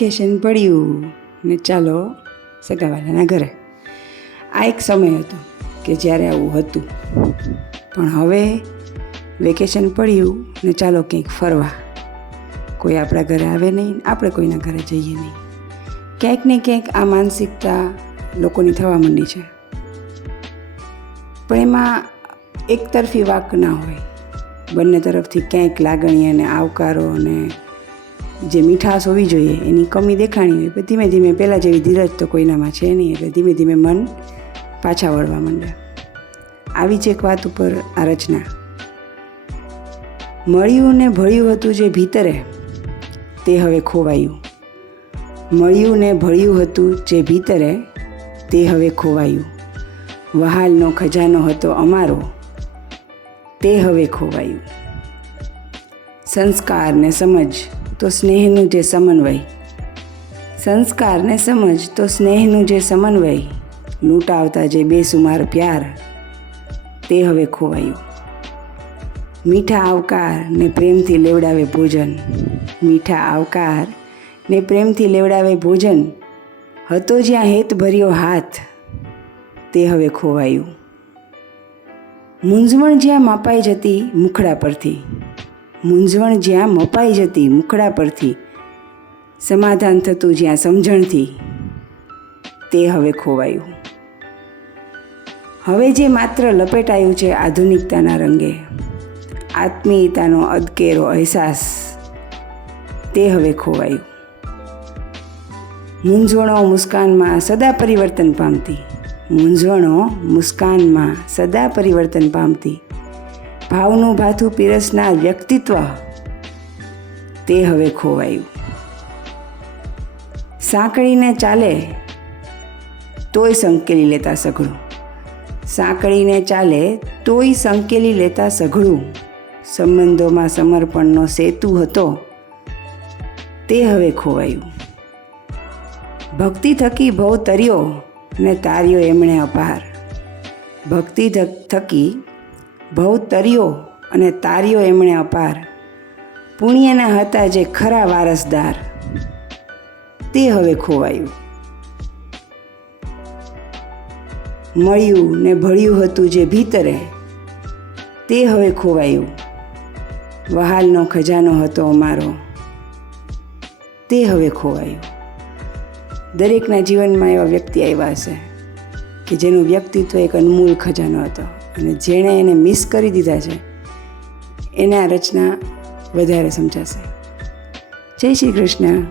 Vacation પડ્યું ને ચાલો સગાવાલાના ઘરે. આ એક સમય હતો કે જ્યારે આવું હતું. પણ હવે વેકેશન પડ્યું ને ચાલો કંઈક ફરવા. કોઈ આપણા ઘરે આવે નહીં, આપણે કોઈના ઘરે જઈએ નહીં. ક્યાંક ને ક્યાંક આ માનસિકતા લોકોની થવા માંડી છે. પણ એમાં એકતરફી વાક ના હોય. બંને તરફથી ક્યાંક લાગણી અને આવકારો અને જે મીઠાશ હોવી જોઈએ, એની કમી દેખાણી હોય, પણ ધીમે ધીમે પહેલાં જેવી ધીરજ તો કોઈનામાં છે નહીં, એટલે ધીમે ધીમે મન પાછા વળવા માંડે. આવી જ એક વાત ઉપર આ રચના. મળ્યું ને ભળ્યું હતું જે ભીતરે, તે હવે ખોવાયું. મળ્યું ને ભળ્યું હતું જે ભીતરે, તે હવે ખોવાયું. વહાલનો ખજાનો હતો અમારો, તે હવે ખોવાયું. સંસ્કાર ને સમજ તો સ્નેહનું જે સમન્વય. સંસ્કાર ને સમજ તો સ્નેહનું જે સમન્વય. લૂંટાવતા જે બેસુમાર પ્યાર, તે હવે ખોવાયું. મીઠા આવકાર ને પ્રેમથી લેવડાવે ભોજન. મીઠા આવકાર ને પ્રેમથી લેવડાવે ભોજન. હતો જ્યાં હેત ભર્યો હાથ, તે હવે ખોવાયું. મૂંઝવણ જ્યાં માપાઈ જતી મુખડા પરથી. મૂંઝવણ જ્યાં મપાઈ જતી મુખડા પરથી, સમાધાન થતું જ્યાં સમજણથી, તે હવે ખોવાયું. હવે જે માત્ર લપેટાયું છે આધુનિકતાના રંગે, આત્મીયતાનો અદકેરો અહેસાસ, તે હવે ખોવાયું. મૂંઝવણો મુસ્કાનમાં સદા પરિવર્તન પામતી. મૂંઝવણો મુસ્કાનમાં સદા પરિવર્તન પામતી. ભાવનું ભાથું પીરસનાર વ્યક્તિત્વ તે હવે ખોવાયું. સાંકળીને ચાલે તોય સંકેલી લેતા સઘળું. સાંકળીને ચાલે તોય સંકેલી લેતા સઘળું. સંબંધોમાં સમર્પણનો સેતુ હતો તે હવે ખોવાયું. ભક્તિ થકી ભવ તર્યો ને તાર્યો એમણે અપાર. ભક્તિ થકી ભવ તર્યો અને તાર્યો એમણે અપાર. પુણ્યના હતા જે ખરા વારસદાર. તે હવે ખોવાયું. મળ્યું ને ભળ્યું હતું જે ભીતરે, તે હવે ખોવાયું. વહાલનો ખજાનો હતો અમારો. તે હવે ખોવાયું. દરેકના જીવનમાં એવા વ્યક્તિ આવ્યા હશે કે જેનું વ્યક્તિત્વ એક અનમોલ ખજાનો હતો. અને જેણે એને મિસ કરી દીધા છે, એને આ રચના વધારે સમજાશે. જય શ્રી કૃષ્ણ.